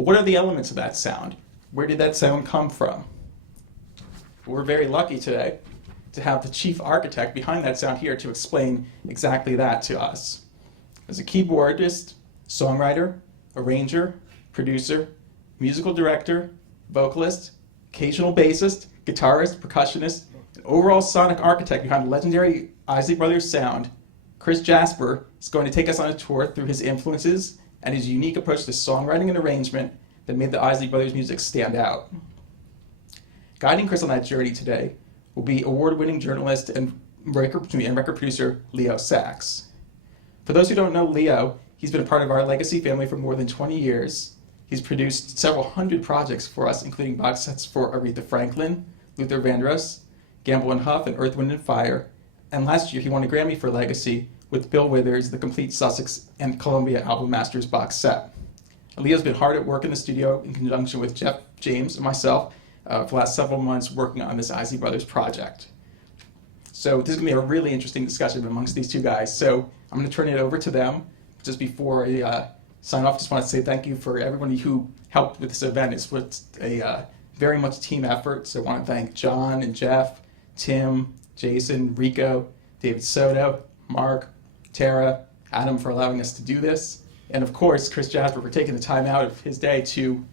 But what are the elements of that sound? Where did that sound come from? We're very lucky today to have the chief architect behind that sound here to explain exactly that to us. As a keyboardist, songwriter, arranger, producer, musical director, vocalist, occasional bassist, guitarist, percussionist, and overall sonic architect behind the legendary Isley Brothers sound, Chris Jasper is going to take us on a tour through his influences and his unique approach to songwriting and arrangement that made the Isley Brothers music stand out. Guiding Chris on that journey today will be award-winning journalist and record producer Leo Sachs. For those who don't know Leo, he's been a part of our legacy family for more than 20 years. He's produced several hundred projects for us, including box sets for Aretha Franklin, Luther Vandross, Gamble and Huff, and Earth, Wind and Fire. And last year he won a Grammy for Legacy with Bill Withers' The Complete Sussex and Columbia Album Masters box set. And Leo's been hard at work in the studio in conjunction with Jeff James and myself for the last several months working on this Isley Brothers project. So this is going to be a really interesting discussion amongst these two guys. So I'm going to turn it over to them. Just before I sign off, just want to say thank you for everybody who helped with this event. It's a very much team effort. So I want to thank John and Jeff, Tim, Jason, Rico, David Soto, Mark, Tara, Adam for allowing us to do this. And of course, Chris Jasper for taking the time out of his day to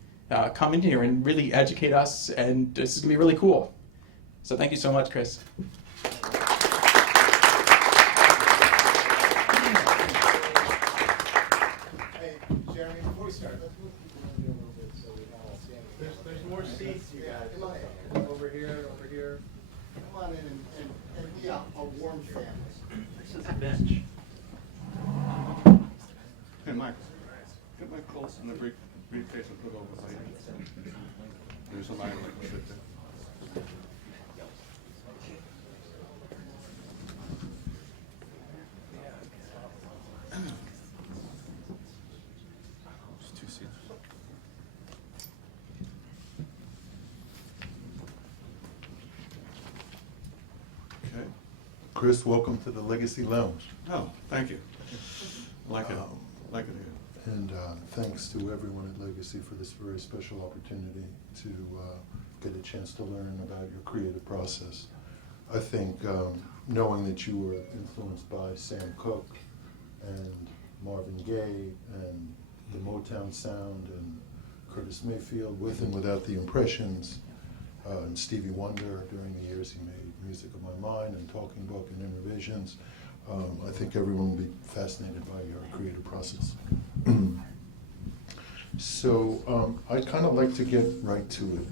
come in here and really educate us. And this is going to be really cool. So thank you so much, Chris. There's more seats, you guys. Over here, over here. Come on in and be a warm family. This is a bench. Hey, Mike, get my clothes in the briefcase and put it over there. There's a line like this right there. There's 2 seats. Okay. Chris, welcome to the Legacy Lounge. Oh, thank you. Like it. Like it here. And thanks to everyone at Legacy for this very special opportunity to get a chance to learn about your creative process. I think knowing that you were influenced by Sam Cooke and Marvin Gaye and the Motown sound and Curtis Mayfield, with and without the Impressions, and Stevie Wonder during the years he made Music of My Mind and Talking Book and Innervisions. I think everyone will be fascinated by your creative process. So I'd kind of like to get right to it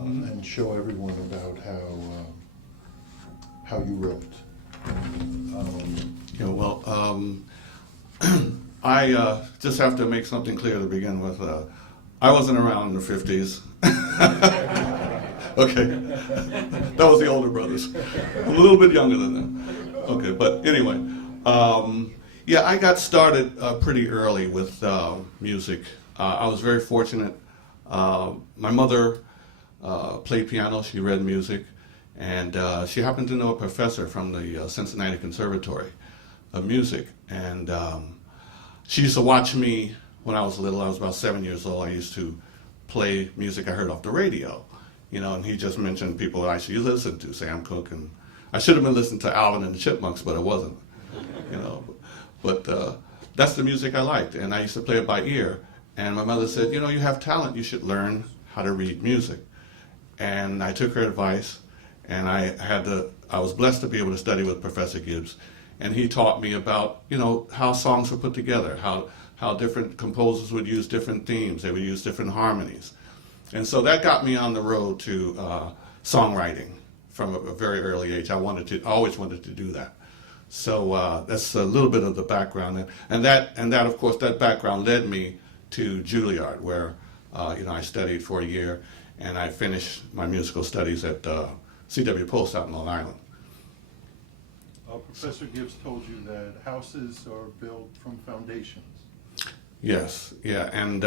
and show everyone about how you wrote. I just have to make something clear to begin with. I wasn't around in the 50s. Okay, that was the older brothers. I'm a little bit younger than them. Okay, but anyway, yeah, I got started pretty early with music. I was very fortunate. My mother played piano, she read music, and she happened to know a professor from the Cincinnati Conservatory of Music. And she used to watch me when I was little. I was about 7 years old. I used to play music I heard off the radio, you know, and he just mentioned people that I should listen to, Sam Cooke, and I should have been listening to Alvin and the Chipmunks, but I wasn't, you know. But that's the music I liked, and I used to play it by ear. And my mother said, you know, you have talent, you should learn how to read music. And I took her advice, and I was blessed to be able to study with Professor Gibbs. And he taught me about, you know, how songs were put together, how different composers would use different themes, they would use different harmonies. And so that got me on the road to songwriting from a very early age. I always wanted to do that. So that's a little bit of the background, and that of course, that background led me to Juilliard, where you know, I studied for a year, and I finished my musical studies at C.W. Post out in Long Island. Professor Gibbs told you that houses are built from foundations. Yes, yeah, and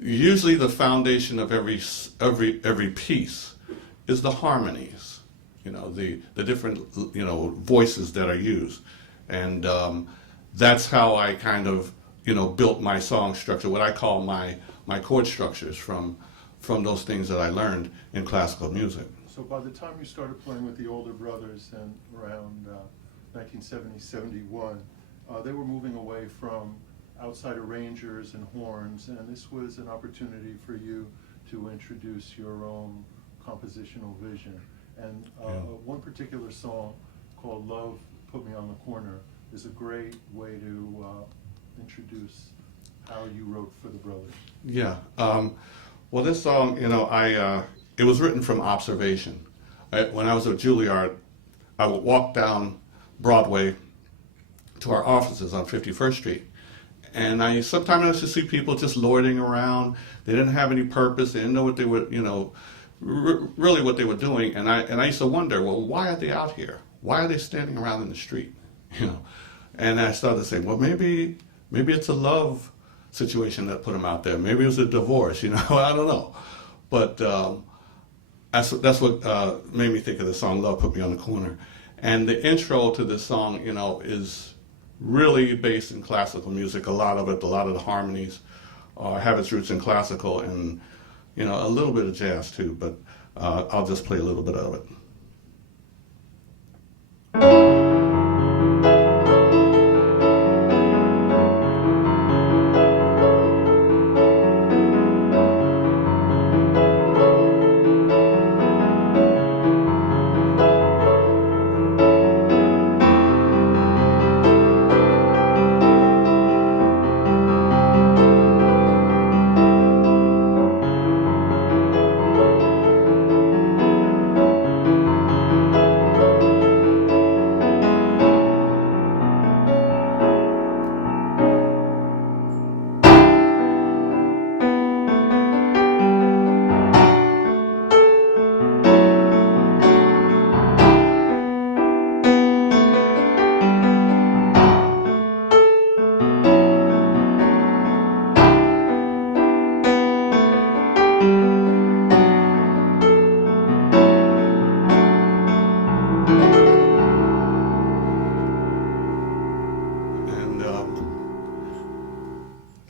usually the foundation of every piece is the harmonies. You know, the different, you know, voices that are used, and that's how I kind of, you know, built my song structure, what I call my my chord structures from those things that I learned in classical music. So by the time you started playing with the older brothers and around 1970, 71, they were moving away from outside arrangers and horns, and this was an opportunity for you to introduce your own compositional vision. And one particular song called Love Put Me on the Corner is a great way to introduce how you wrote for the brothers. Yeah. Well, this song, it was written from observation. When I was at Juilliard, I would walk down Broadway to our offices on 51st Street. And sometimes I used to see people just loitering around. They didn't have any purpose. They didn't know what they were, really what they were doing. And I used to wonder, well, why are they out here? Why are they standing around in the street? And I started to say, well, maybe it's a love situation that put them out there. Maybe it was a divorce, I don't know. But that's what made me think of the song Love Put Me on the Corner. And the intro to this song, is really based in classical music. A lot of the harmonies have its roots in classical and, a little bit of jazz too, but I'll just play a little bit of it.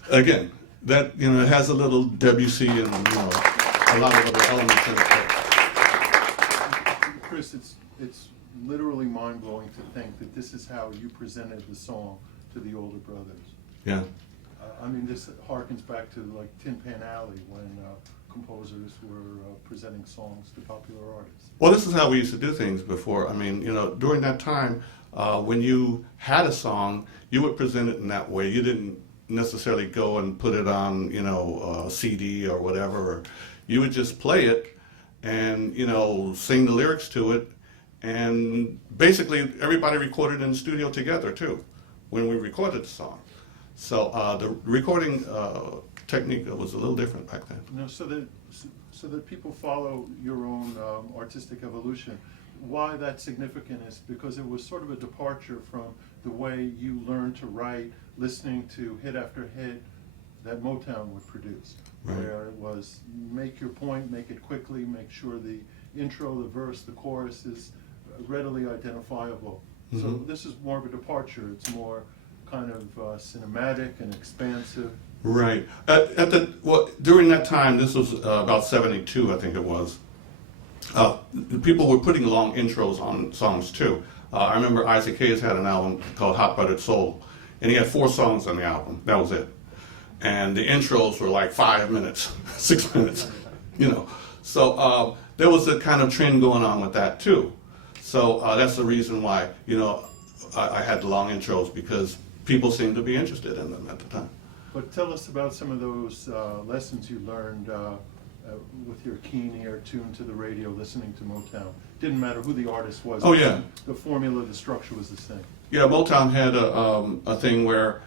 Again, that it has a little Debussy and a lot of other elements in it. Chris, it's literally mind-blowing to think that this is how you presented the song to the older brothers. Yeah. This harkens back to like Tin Pan Alley when composers were presenting songs to popular artists. Well, this is how we used to do things before. During that time, when you had a song, you would present it in that way. You didn't necessarily go and put it on, a CD or whatever. Or you would just play it and, sing the lyrics to it. And basically, everybody recorded in the studio together, too, when we recorded the song. So the recording technique was a little different back then. So that people follow your own artistic evolution. Why that's significant is because it was sort of a departure from the way you learned to write, listening to hit after hit that Motown would produce, right, where it was make your point, make it quickly, make sure the intro, the verse, the chorus is readily identifiable. Mm-hmm. So this is more of a departure. It's more kind of cinematic and expansive. Right. During that time, this was about 72, I think it was. People were putting long intros on songs too. I remember Isaac Hayes had an album called Hot Buttered Soul, and he had 4 songs on the album. That was it. And the intros were like 5 minutes, 6 minutes, So there was a kind of trend going on with that too. So that's the reason why, I had the long intros, because people seemed to be interested in them at the time. But tell us about some of those lessons you learned with your keen ear tuned to the radio, listening to Motown. Didn't matter who the artist was. Oh, yeah. The formula, the structure was the same. Yeah, Motown had a thing where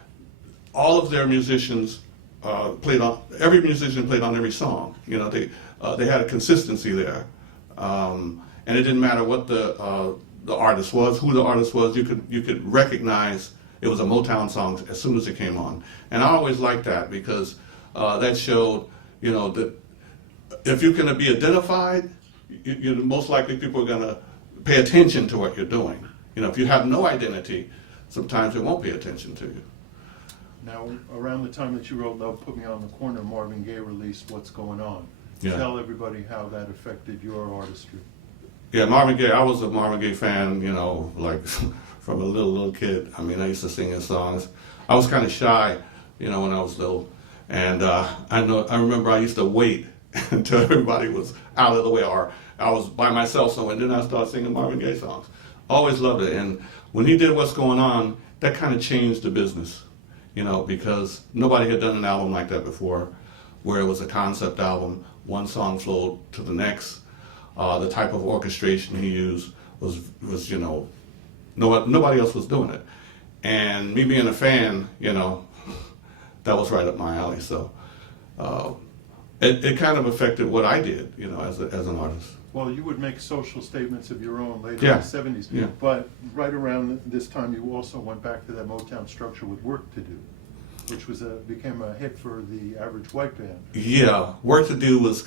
all of their musicians every musician played on every song. They had a consistency there. And it didn't matter what the artist was, who the artist was, you could recognize it was a Motown song as soon as it came on. And I always liked that, because that showed, that if you're going to be identified, most likely people are going to pay attention to what you're doing. If you have no identity, sometimes they won't pay attention to you. Now, around the time that you wrote Love Put Me on the Corner, Marvin Gaye released What's Going On. Yeah. Tell everybody how that affected your artistry. Yeah, Marvin Gaye, I was a Marvin Gaye fan, you know, like from a little kid. I mean, I used to sing his songs. I was kind of shy, you know, when I was little. And I remember I used to wait until everybody was out of the way, or I was by myself somewhere, and then I started singing Marvin Gaye songs. Always loved it. And when he did What's Going On, that kind of changed the business, you know, because nobody had done an album like that before, where it was a concept album, one song flowed to the next. The type of orchestration he used was you know, nobody else was doing it. And me being a fan, you know, that was right up my alley. So it kind of affected what I did, you know, as an artist. Well, you would make social statements of your own later Yeah. in the 70s. Yeah. But right around this time, you also went back to that Motown structure with Work to Do, which became a hit for the average white band. Yeah, Work to Do was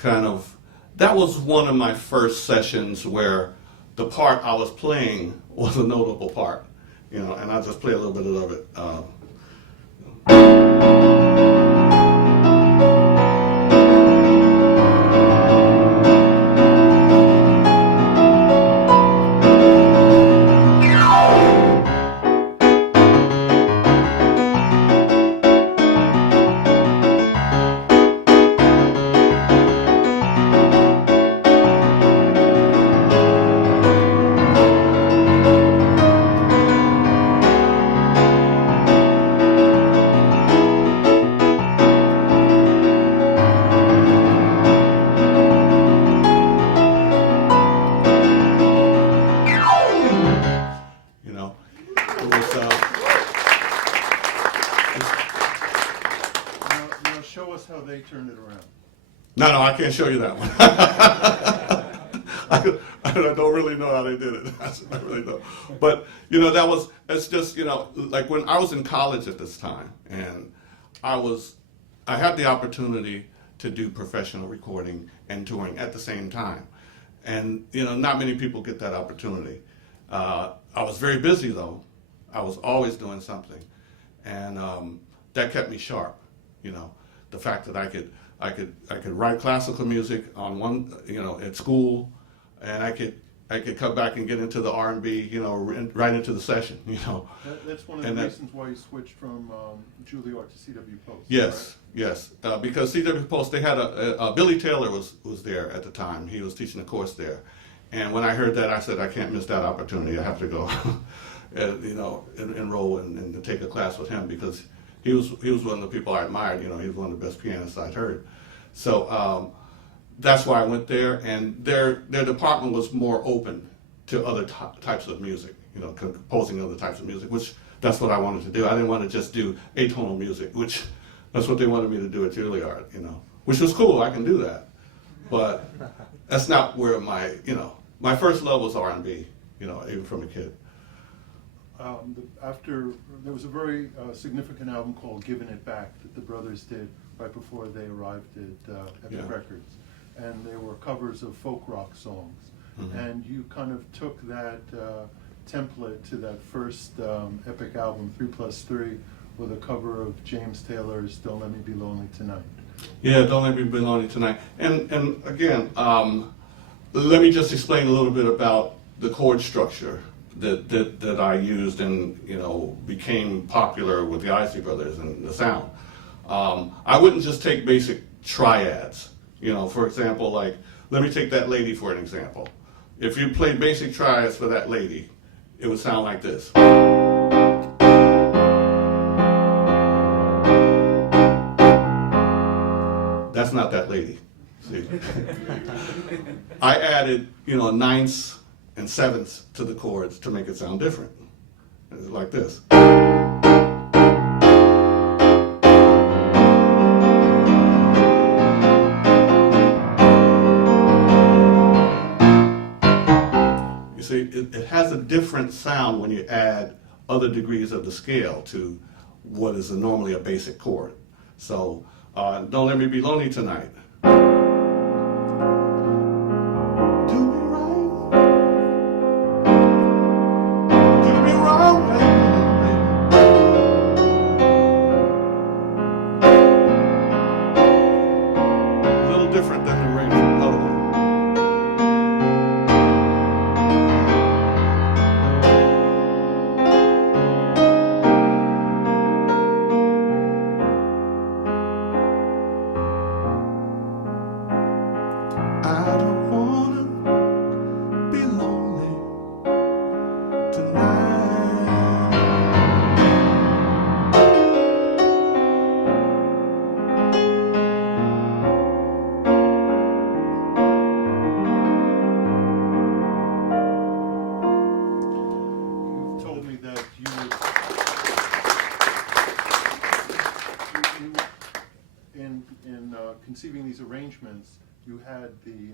that was one of my first sessions where the part I was playing was a notable part, you know, and I'll just play a little bit of it. You know, it was, Now, show us how they turned it around. no, I can't show you that one. I don't really know how they did it. I really don't. But, you know, it's just, you know, like when I was in college at this time, and I had the opportunity to do professional recording and touring at the same time. And, you know, not many people get that opportunity. I was very busy though. I was always doing something. And that kept me sharp, you know. The fact that I could write classical music on one, you know, at school, and I could come back and get into the R&B, you know, right into the session, you know. That's one of the reasons why you switched from Juilliard to C.W. Post. Yes, yes. Because C.W. Post, they had Billy Taylor was there at the time. He was teaching a course there. And when I heard that, I said, I can't miss that opportunity. I have to go, you know, enroll and take a class with him, because he was one of the people I admired. You know, he was one of the best pianists I'd heard. So that's why I went there. And their department was more open to other types of music, you know, composing other types of music, which that's what I wanted to do. I didn't want to just do atonal music, which that's what they wanted me to do at Juilliard, you know, which was cool. I can do that. But that's not where my first love was R&B, you know, even from a kid. There was a very significant album called Giving It Back that the brothers did right before they arrived at Epic Yeah. Records. And they were covers of folk rock songs. Mm-hmm. And you kind of took that template to that first Epic album, 3+3, with a cover of James Taylor's Don't Let Me Be Lonely Tonight. Yeah, Don't Let Me Be Lonely Tonight. And again, let me just explain a little bit about the chord structure that I used and, you know, became popular with the Isley Brothers and the sound. I wouldn't just take basic triads. You know, for example, like, let me take That Lady for an example. If you played basic triads for That Lady, it would sound like this. That's not That Lady. See? I added, you know, ninths and sevenths to the chords to make it sound different. It's like this. You see, it has a different sound when you add other degrees of the scale to what is normally a basic chord. So, Don't Let Me Be Lonely Tonight. little different than the other one. I don't wanna be lonely tonight. You've told me that in conceiving these arrangements, you had the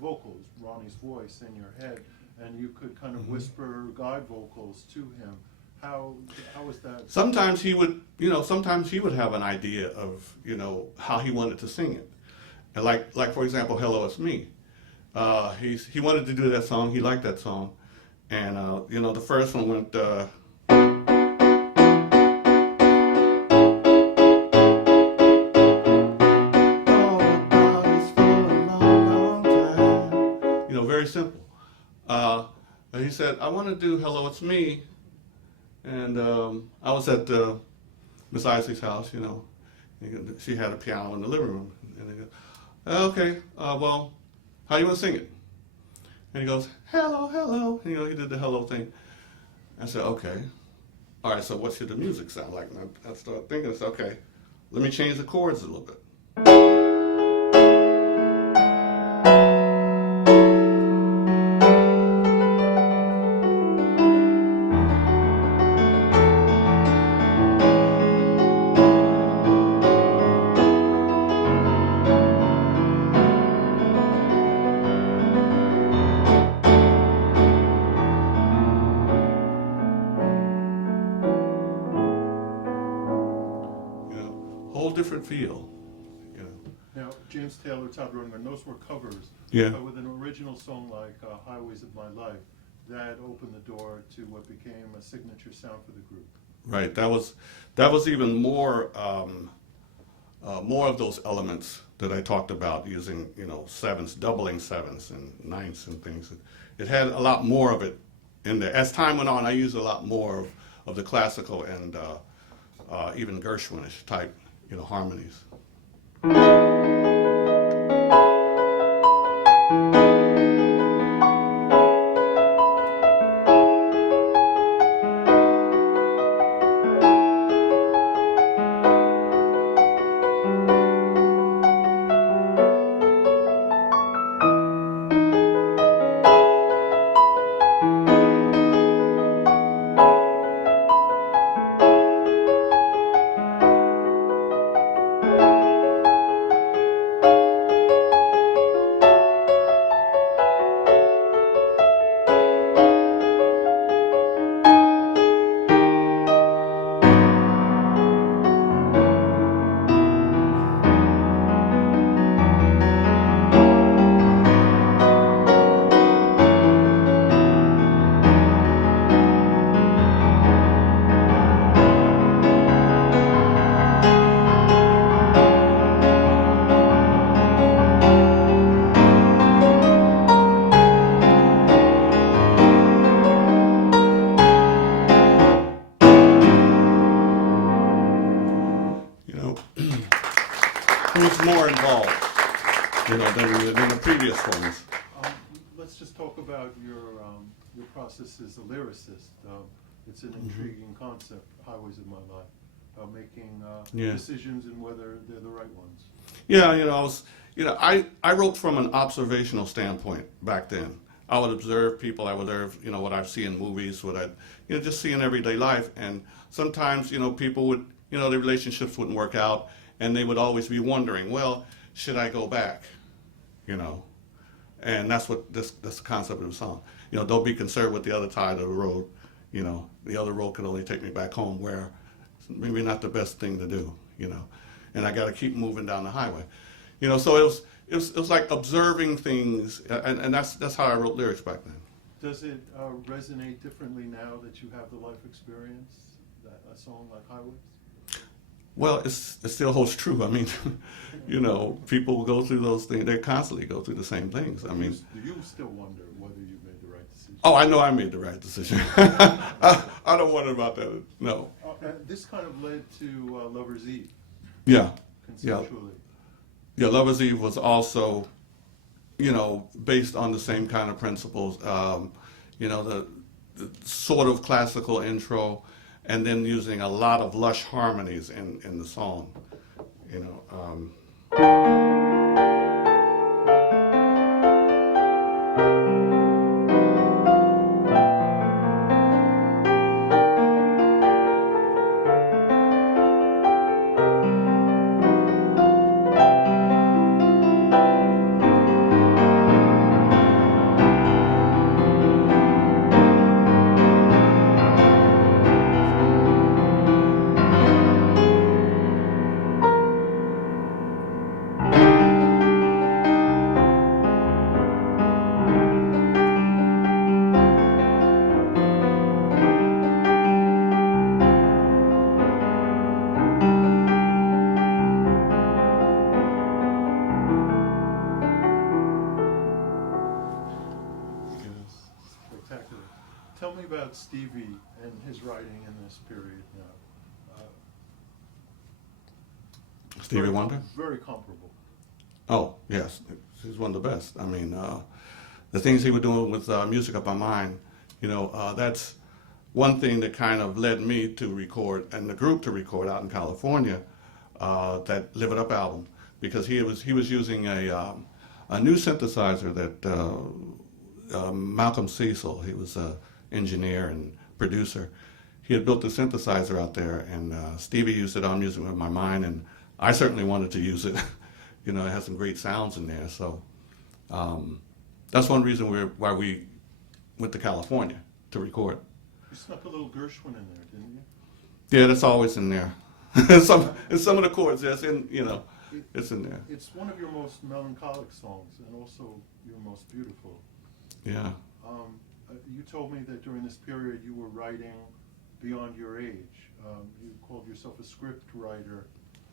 vocals, Ronnie's voice in your head, and you could kind of whisper guide vocals to him. How was that? Sometimes he would have an idea of, how he wanted to sing it. And like for example, Hello, It's Me. He wanted to do that song. He liked that song. And, the first one went, very simple. And he said, I want to do Hello, It's Me. And I was at Miss Isley's house, she had a piano in the living room. And they go, okay, well, how do you want to sing it? And he goes, hello, hello. And, he did the hello thing. I said, okay. All right, so what should the music sound like? And I started thinking, I said, okay, let me change the chords a little bit. Whole different feel. Now, James Taylor, Todd Rundgren, those were covers. Yeah. But with an original song like Highways of My Life, that opened the door to what became a signature sound for the group. Right. That was even more of those elements that I talked about using, sevenths, doubling sevenths and ninths and things. It had a lot more of it in there. As time went on, I used a lot more of the classical and even Gershwinish type, harmonies. Who's more involved, than the previous ones? Let's just talk about your process as a lyricist. It's an intriguing concept, Highways of My Life, making decisions and whether they're the right ones. Yeah, I wrote from an observational standpoint back then. I would observe people, I would observe, what I see in movies, what I, just see in everyday life. And sometimes, people would, their relationships wouldn't work out, and they would always be wondering, well, should I go back? And that's what this concept of the song. Don't be concerned with the other side of the road. The other road can only take me back home, where it's maybe not the best thing to do, and I got to keep moving down the highway. So it was like observing things, and that's how I wrote lyrics back then. Does it resonate differently now that you have the life experience, a song like Highways? Well, it still holds true. I mean, you know, people go through those things. They constantly go through the same things. I mean, Do you still wonder whether you made the right decision? oh, I know I made the right decision. I don't wonder about that. No. This kind of led to Lover's Eve, Yeah. conceptually. Yeah, Lover's Eve was also, you know, based on the same kind of principles. You know, the sort of classical intro, and then using a lot of lush harmonies in the song. You know. Spectacular. Tell me about Stevie and his writing in this period now. Stevie Very Wonder? Very comparable. Oh, yes. He's one of the best. I mean, the things he was doing with Music Up My Mind, you know, that's one thing that kind of led me to record, and the group to record out in California, that Live It Up album, because he was using a new synthesizer that Malcolm Cecil, he was an engineer and producer. He had built a synthesizer out there, and Stevie used it on Music Up My Mind, and I certainly wanted to use it. You know, it has some great sounds in there, so that's one reason why we went to California to record. You snuck a little Gershwin in there, didn't you? Yeah, that's always in there. in some of the chords, yes, it's in there. It's one of your most melancholic songs, and also your most beautiful. Yeah. You told me that during this period you were writing beyond your age. You called yourself a script writer,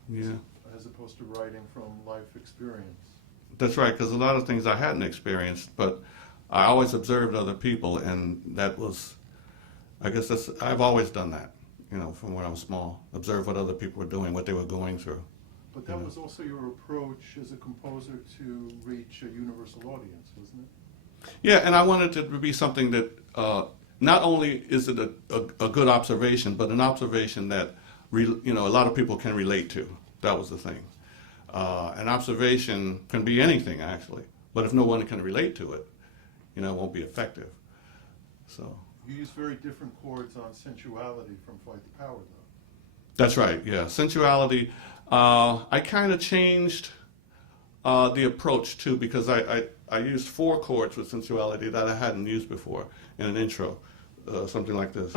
Yeah. as opposed to writing from life experience. That's right, because a lot of things I hadn't experienced, but I always observed other people, and that was, I guess I've always done that, you know, from when I was small. Observe what other people were doing, what they were going through. But that was also your approach as a composer to reach a universal audience, wasn't it? Yeah, and I wanted it to be something that not only is it a good observation, but an observation that you know, a lot of people can relate to. That was the thing. An observation can be anything, actually, but if no one can relate to it, you know, it won't be effective. So. You use very different chords on Sensuality from Fight the Power, though. That's right, yeah. Sensuality, I kind of changed the approach, too, because I used 4 chords with Sensuality that I hadn't used before in an intro, something like this.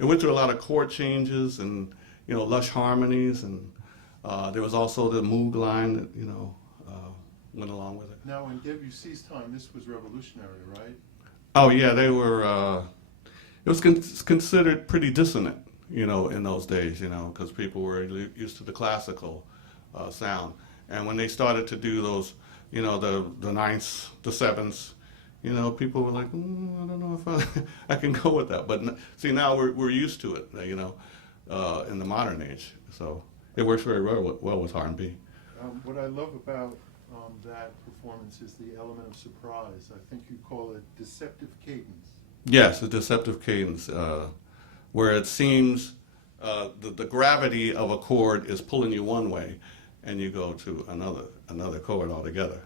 It went through a lot of chord changes and, you know, lush harmonies, and there was also the Moog line that, you know, went along with it. Now, in Debussy's time, this was revolutionary, right? Oh yeah, they were. It was considered pretty dissonant, you know, in those days, you know, because people were used to the classical sound, and when they started to do those, you know, the ninths, the sevenths. You know, people were like, I don't know if I can go with that. But see, now we're used to it, you know, in the modern age. So it works very well with R&B. What I love about that performance is the element of surprise. I think you call it deceptive cadence. Yes, a deceptive cadence, where it seems the gravity of a chord is pulling you one way, and you go to another chord altogether.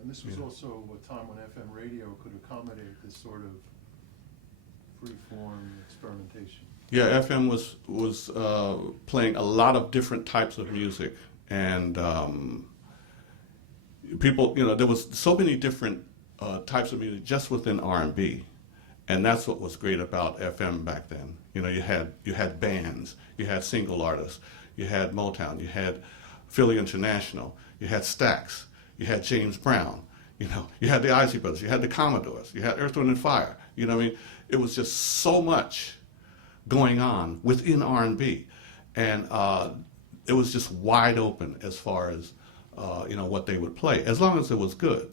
And this was also a time when FM radio could accommodate this sort of free-form experimentation. Yeah, FM was playing a lot of different types of music, and people, there was so many different types of music just within R&B, and that's what was great about FM back then. You had bands, you had single artists, you had Motown, you had Philly International, you had Stax, you had James Brown, you had the Isley Brothers, you had the Commodores, you had Earth, Wind and Fire. It was just so much going on within R&B, and it was just wide open as far as what they would play, as long as it was good.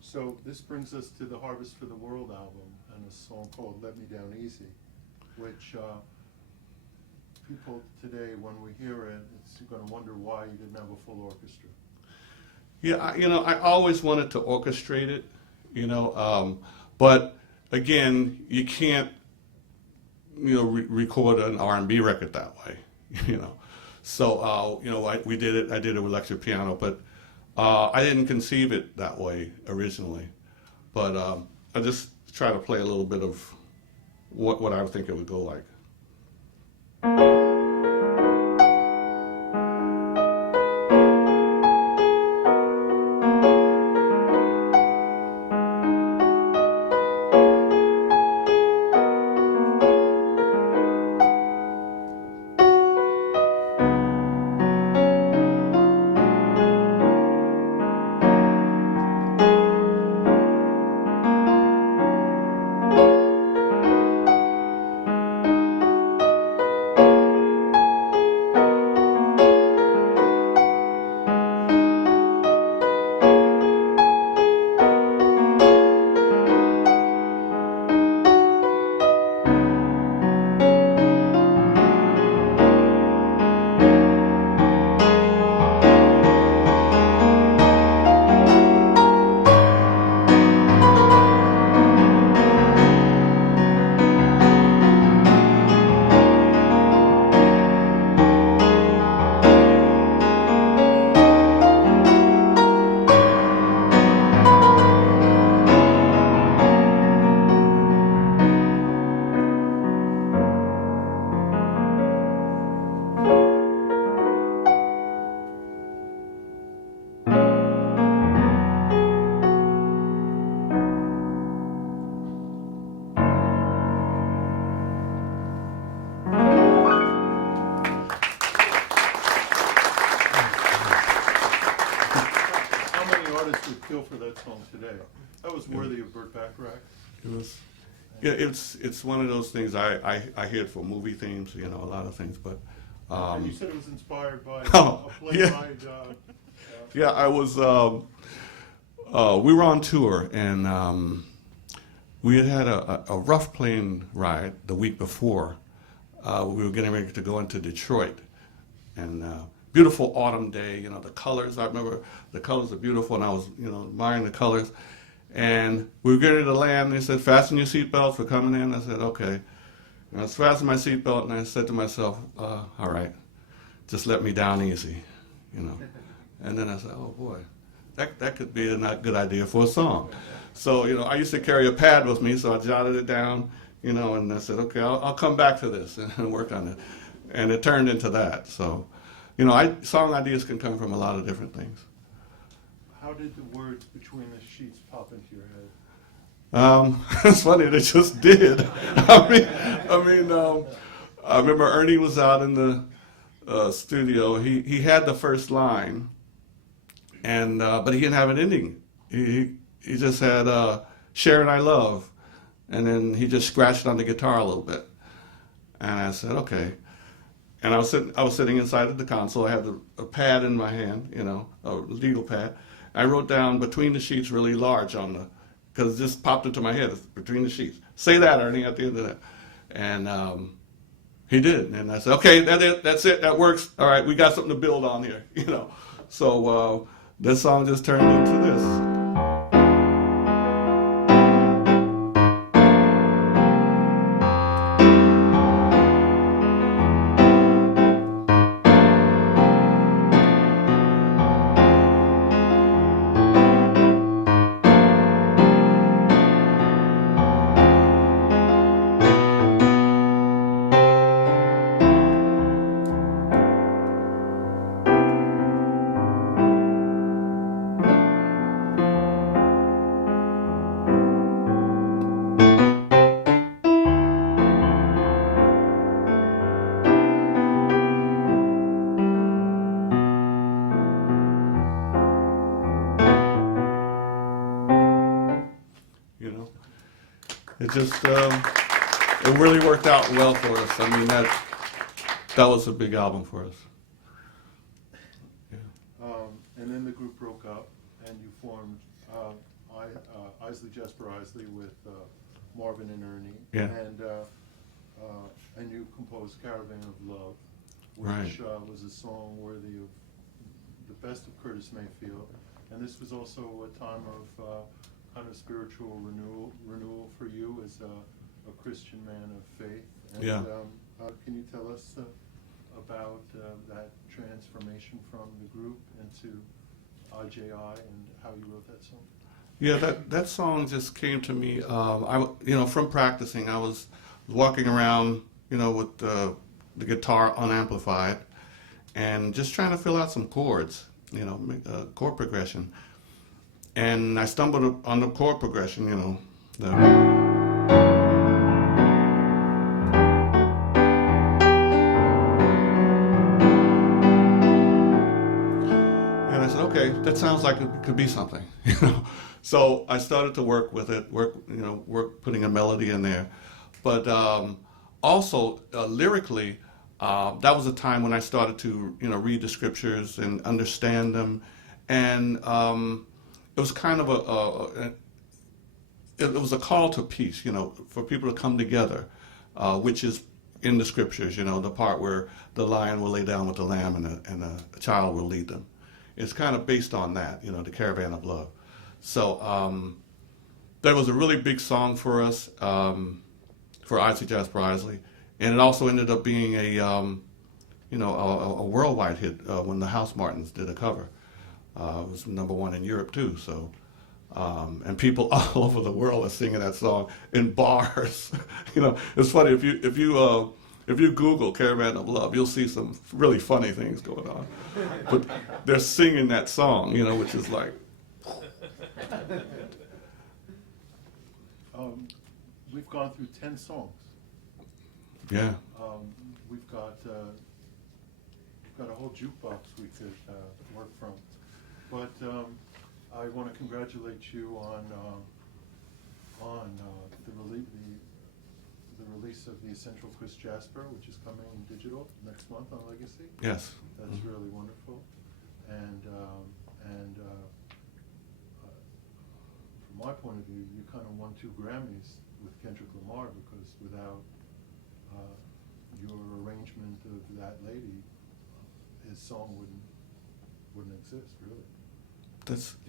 So this brings us to the Harvest for the World album and a song called Let Me Down Easy, which people today, when we hear it, it's going to wonder why you didn't have a full orchestra. Yeah, I always wanted to orchestrate it, but again, you can't, record an R&B record that way, So, we did it. I did it with electric piano, but I didn't conceive it that way originally. But I just try to play a little bit of what I would think it would go like. For that song today. That was worthy of Burt Bacharach. It was, yeah. It's one of those things. I hear it for movie themes, a lot of things. But and you said it was inspired by Oh, a play yeah. by. yeah, I was. We were on tour, and we had a rough plane ride the week before. We were getting ready to go into Detroit, and beautiful autumn day. The colors. I remember the colors are beautiful, and I was, admiring the colors. And we were getting ready to land. They said, "Fasten your seatbelts. We're coming in." I said, "Okay." And I was fastening my seatbelt, and I said to myself, "All right, just let me down easy," And then I said, "Oh boy, that could be a not good idea for a song." So I used to carry a pad with me, so I jotted it down, and I said, "Okay, I'll come back to this and work on it," and it turned into that. So. Song ideas can come from a lot of different things. How did the words Between the Sheets pop into your head? It's funny, they just did. I remember Ernie was out in the studio. He had the first line, and but he didn't have an ending. He just had "Sharon I Love," and then he just scratched on the guitar a little bit. And I said, "Okay." And I was sitting inside of the console. I had a pad in my hand, a legal pad. I wrote down "Between the Sheets" really large because it just popped into my head. It's "Between the Sheets." Say that, Ernie, at the end of that. And he did. And I said, "Okay, that's it. That works. All right, we got something to build on here, So this song just turned into this. It just, it really worked out well for us. I mean, that was a big album for us. And then the group broke up, and you formed Isley-Jasper-Isley with Marvin and Ernie. Yeah. And you composed Caravan of Love, which Right. Was a song worthy of the best of Curtis Mayfield. And this was also a time of kind of spiritual renewal for you as a Christian man of faith. And, Yeah. Can you tell us about that transformation from the group into IJI and how you wrote that song? Yeah, that song just came to me. From practicing, I was walking around, with the guitar unamplified, and just trying to fill out some chords, chord progression. And I stumbled on the chord progression, And I said, okay, that sounds like it could be something, So I started to work with it, putting a melody in there. But also lyrically, that was a time when I started to, read the scriptures and understand them, and it was kind of it was a call to peace, for people to come together, which is in the scriptures, the part where the lion will lay down with the lamb and a child will lead them. It's kind of based on that, the Caravan of Love. So that was a really big song for us, for Isley-Jasper-Isley, and it also ended up being a worldwide hit when the House Martins did a cover. It was #1 in Europe too. So, and people all over the world are singing that song in bars. It's funny if you Google Caravan of Love, you'll see some really funny things going on. But they're singing that song, which is like. We've gone through 10 songs. Yeah. We've got a whole jukebox we could work from. But I want to congratulate you on the release of the Essential Chris Jasper, which is coming digital next month on Legacy. Yes. That's really wonderful. And from my point of view, you kind of won 2 Grammys with Kendrick Lamar, because without your arrangement of That Lady, his song wouldn't exist, really.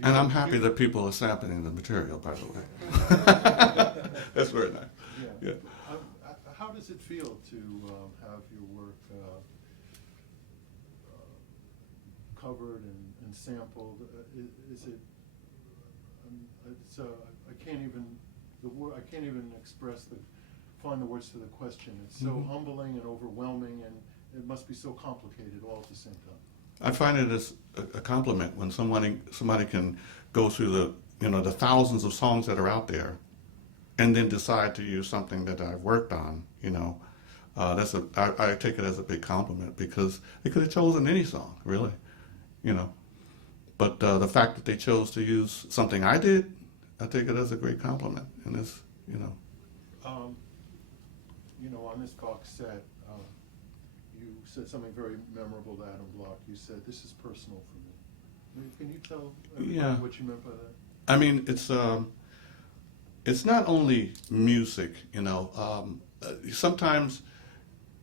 And I'm happy that people are sampling the material, by the way. That's very nice. Yeah. How does it feel to have your work covered and sampled? Is it? I can't even find the words to the question. It's so humbling and overwhelming, and it must be so complicated all at the same time. I find it as a compliment when somebody can go through the thousands of songs that are out there, and then decide to use something that I've worked on. I take it as a big compliment, because they could have chosen any song, really, But the fact that they chose to use something I did, I take it as a great compliment, and it's. On this box set, you said something very memorable to Adam Block. You said, "This is personal for me." Can you tell everybody what you meant by that? I mean, it's not only music, sometimes,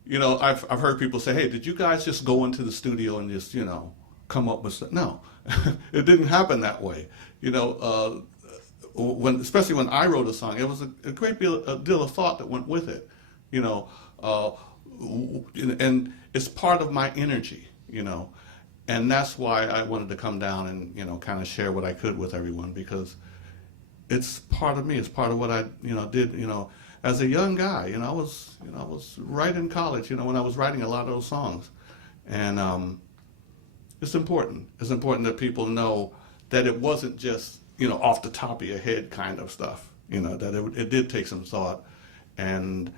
I've heard people say, "Hey, did you guys just go into the studio and just, come up with stuff?" No, it didn't happen that way. Especially when I wrote a song, it was a great deal of thought that went with it, and it's part of my energy, and that's why I wanted to come down and, kind of share what I could with everyone, because it's part of me. It's part of what I, did, as a young guy. I was right in college, when I was writing a lot of those songs, and it's important. It's important that people know that it wasn't just, off the top of your head kind of stuff, that it did take some thought, and,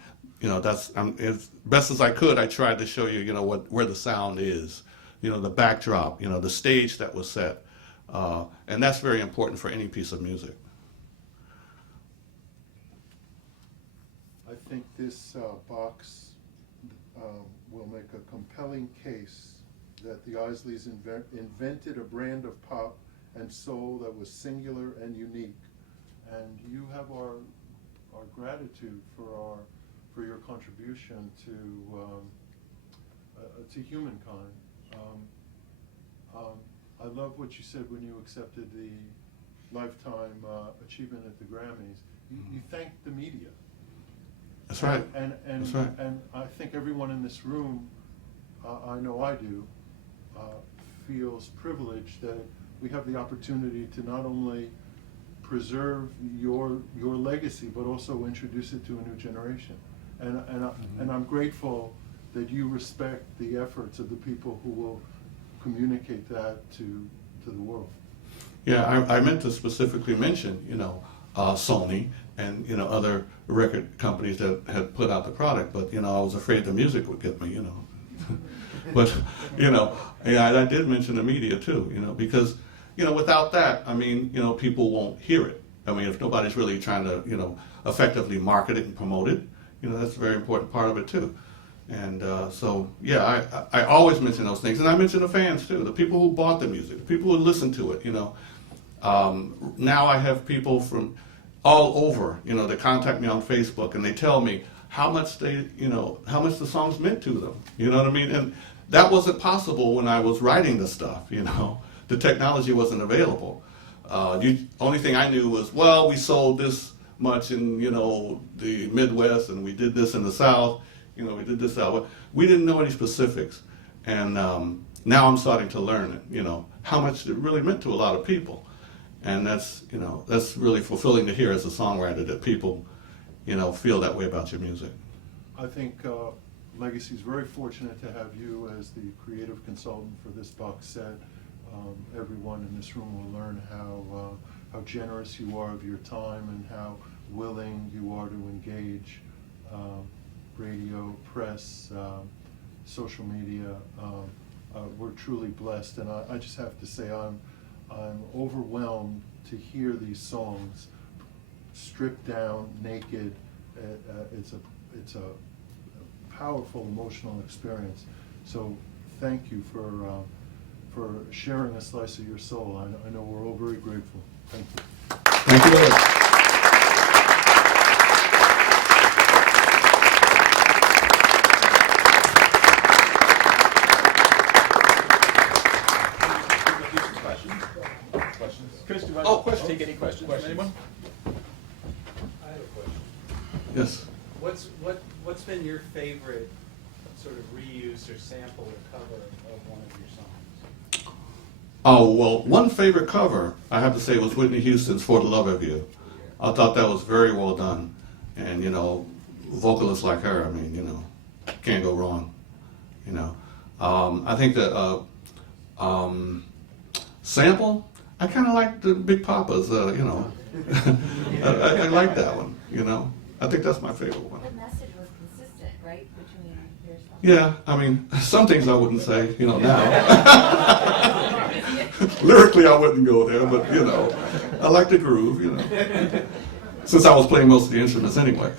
that's, as best as I could, I tried to show you, where the sound is, the backdrop, the stage that was set, and that's very important for any piece of music. think this box will make a compelling case that the Isleys invented a brand of pop and soul that was singular and unique. And you have our gratitude for your contribution to humankind. I love what you said when you accepted the Lifetime Achievement at the Grammys. You thanked the media. That's right. And That's right. And I think everyone in this room, I know I do, feels privileged that we have the opportunity to not only preserve your legacy, but also introduce it to a new generation. And I'm grateful that you respect the efforts of the people who will communicate that to the world. Yeah, I meant to specifically mention, Sony and, other record companies that had put out the product, but, I was afraid the music would get me, But, yeah, I did mention the media too, because, without that, people won't hear it. If nobody's really trying to, effectively market it and promote it, that's a very important part of it too. And so, yeah, I always mention those things. And I mention the fans too, the people who bought the music, the people who listened to it, Now I have people from all over, that contact me on Facebook and they tell me how much how much the songs meant to them. You know what I mean? And that wasn't possible when I was writing the stuff, The technology wasn't available. The only thing I knew was, well, we sold this much in, the Midwest and we did this in the South, we did this out. We didn't know any specifics. And now I'm starting to learn it, how much it really meant to a lot of people. And that's really fulfilling to hear as a songwriter that people, feel that way about your music. I think Legacy is very fortunate to have you as the creative consultant for this box set. Everyone in this room will learn how generous you are of your time and how willing you are to engage radio, press, social media. We're truly blessed, and I just have to say I'm overwhelmed to hear these songs stripped down, naked. It's a powerful emotional experience. So thank you for sharing a slice of your soul. I know we're all very grateful. Thank you. Thank you. Chris, do you want to take any questions from anyone? I have a question. Yes. What's been your favorite sort of reuse or sample or cover of one of your songs? Oh, well, one favorite cover, I have to say, was Whitney Houston's For the Love of You. I thought that was very well done. And, vocalists like her, can't go wrong. I think the sample, I kind of like the Big Papa's, I like that one, I think that's my favorite one. The message was consistent, right, between your songs? Yeah, some things I wouldn't say, now. Lyrically, I wouldn't go there, but, I like the groove, since I was playing most of the instruments anyway.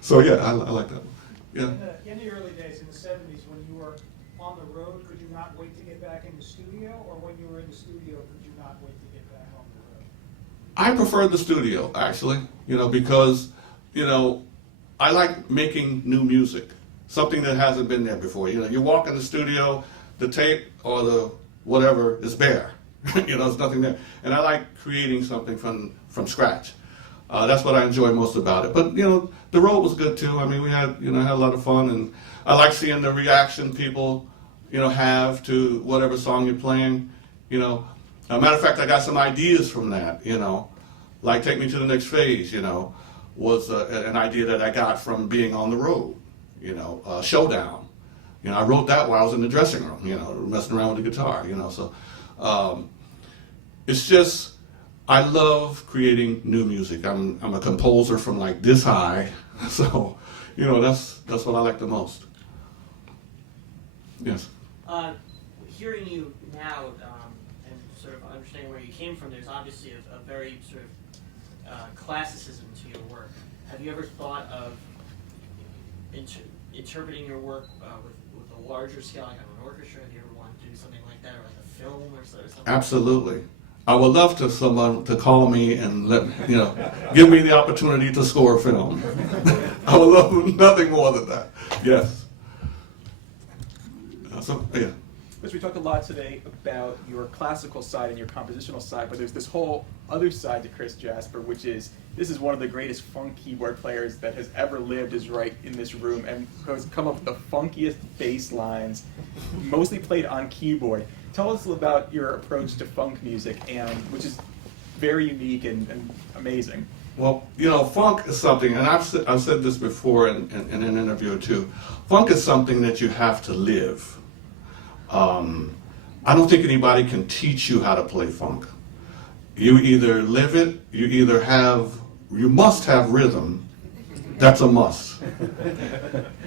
So, yeah, I like that one. Yeah. In the early days, in the 70s, when you were on the road, could you not wait to get back in the studio? Or when you were in the studio, could you not wait to get back on the road? I prefer the studio, actually, because, I like making new music, something that hasn't been there before. You walk in the studio, the tape or the whatever is bare. There's nothing there. And I like creating something from scratch. That's what I enjoy most about it. But, the road was good too. We had, had a lot of fun, and I like seeing the reaction people, have to whatever song you're playing. Matter of fact, I got some ideas from that, like Take Me to the Next Phase, was an idea that I got from being on the road, Showdown. I wrote that while I was in the dressing room, messing around with the guitar, so it's just, I love creating new music. I'm a composer from like this high, so, that's what I like the most. Yes. Hearing you now and sort of understanding where you came from, there's obviously a very sort of classicism to your work. Have you ever thought of interpreting your work with a larger scale, like on an orchestra? Have you ever wanted to do something like that, or like a film or something? Absolutely. I would love to someone to call me and give me the opportunity to score a film. I would love nothing more than that. Yes. Yeah. Because we talked a lot today about your classical side and your compositional side, but there's this whole other side to Chris Jasper, which is this is one of the greatest funk keyboard players that has ever lived, is right in this room, and has come up with the funkiest bass lines, mostly played on keyboard. Tell us about your approach to funk music, and which is very unique and amazing. Well, funk is something, and I've said this before in an interview or two. Funk is something that you have to live. I don't think anybody can teach you how to play funk. You either live it, you must have rhythm. That's a must.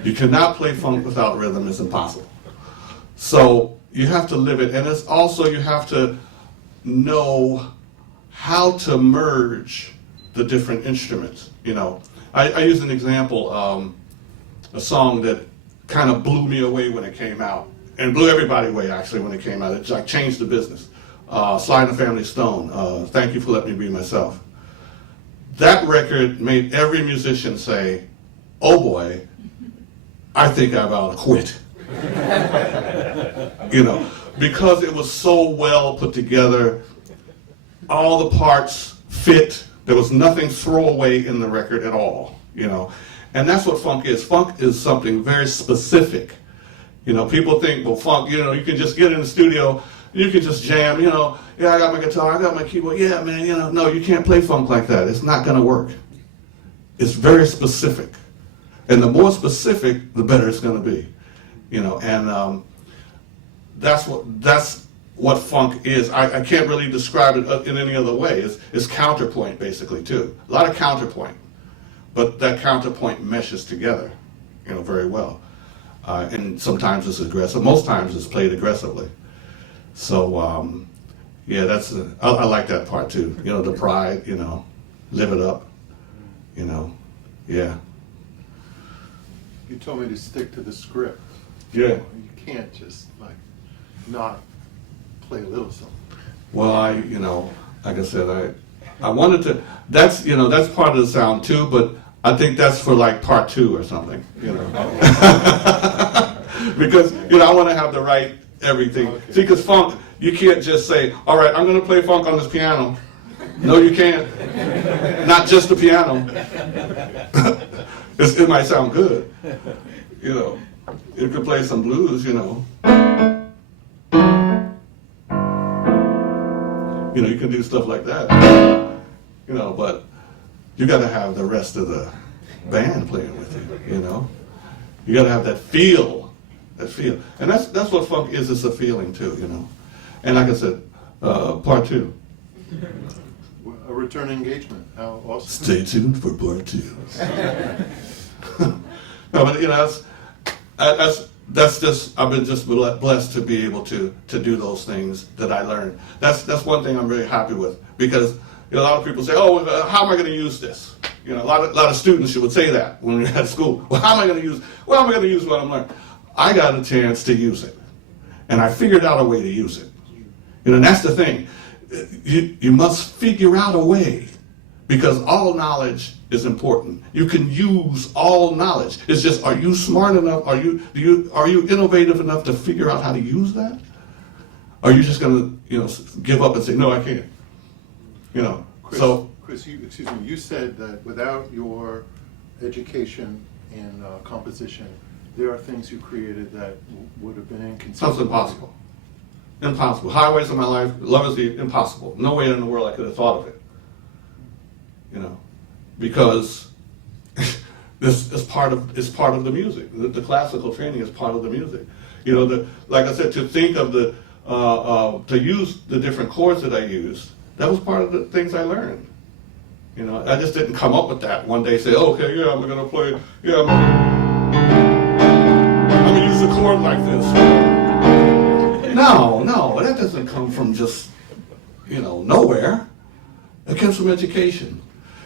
You cannot play funk without rhythm, it's impossible. So you have to live it, and it's also you have to know how to merge the different instruments. I use an example, a song that kind of blew me away when it came out. And blew everybody away, actually, when it came out. It like changed the business. Sly and the Family Stone, Thank You for Letting Me Be Myself. That record made every musician say, oh boy, I think I've ought to quit. Because it was so well put together. All the parts fit. There was nothing throwaway in the record at all, And that's what funk is. Funk is something very specific. People think, well, funk, you can just get in the studio, you can just jam, yeah, I got my guitar, I got my keyboard, yeah, man, no, you can't play funk like that. It's not going to work. It's very specific. And the more specific, the better it's going to be, and that's what funk is. I can't really describe it in any other way. It's counterpoint, basically, too. A lot of counterpoint. But that counterpoint meshes together, very well. And sometimes it's aggressive. Most times it's played aggressively. So, I like that part too. The pride, live it up, yeah. You told me to stick to the script. Yeah. You can't just not play a little something. Well, like I said, I wanted to, that's part of the sound too, but I think that's for part 2 or something, because, I want to have the right everything. Okay. See, because funk, you can't just say, all right, I'm going to play funk on this piano. No, you can't. Not just the piano. It might sound good. You could play some blues, you can do stuff like that. But you got to have the rest of the band playing with you, You got to have that feel. And that's what funk is. It's a feeling too, And like I said, part 2. A return engagement. How awesome. Stay tuned for part 2. No, but that's just, I've been just blessed to be able to do those things that I learned. That's one thing I'm very happy with, because a lot of people say, oh, how am I going to use this? A lot of students would say that when we're at school. Well, how am I going to use what I'm learning? I got a chance to use it, and I figured out a way to use it. And that's the thing. You must figure out a way, because all knowledge is important. You can use all knowledge. It's just, are you smart enough? Are you innovative enough to figure out how to use that? Or are you just going to give up and say, no, I can't? Chris, you said that without your education in composition, there are things you created that would have been inconceivable. Sounds impossible. Impossible. Highways of My Life, Love Is the Impossible. No way in the world I could have thought of it. Because this is part of the music. The classical training is part of the music. Like I said, to think of to use the different chords that I used, that was part of the things I learned. I just didn't come up with that one day. Say, okay, yeah, I'm going to play. Yeah, I'm going to use the chord like this. No, that doesn't come from just nowhere. It comes from education.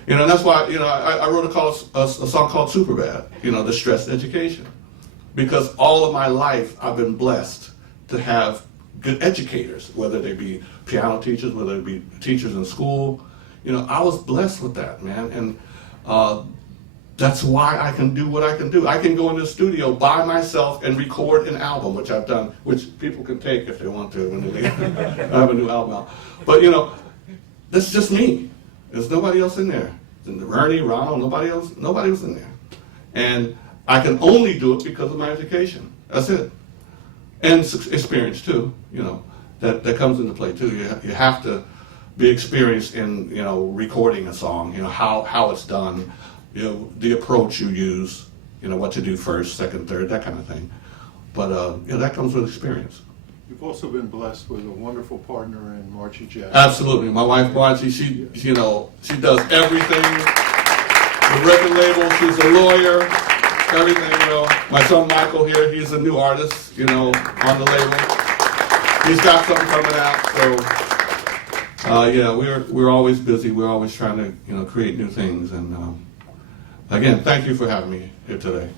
You know, and that's why, you know, I wrote a song called Superbad, you know, Distressed Education. Because all of my life I've been blessed to have good educators, whether they be piano teachers, whether they be teachers in school. You know, I was blessed with that, man. And that's why I can do what I can do. I can go in the studio by myself and record an album, which I've done, which people can take if they want to when they leave. I have a new album out. But, you know, that's just me. There's nobody else in there. Ernie, Ronald, nobody else was in there. And I can only do it because of my education. That's it. And experience too, you know, that comes into play too. You have to be experienced in, you know, recording a song, you know, how it's done, you know, the approach you use, you know, what to do first, second, third, that kind of thing. But, you know, that comes with experience. You've also been blessed with a wonderful partner in Margie Jasper. Absolutely. My wife, Margie, she does everything. The record label, she's a lawyer, everything, you know. My son Michael here, he's a new artist, you know, on the label. He's got something coming out, so yeah, we're always busy. We're always trying to, you know, create new things. And again, thank you for having me here today.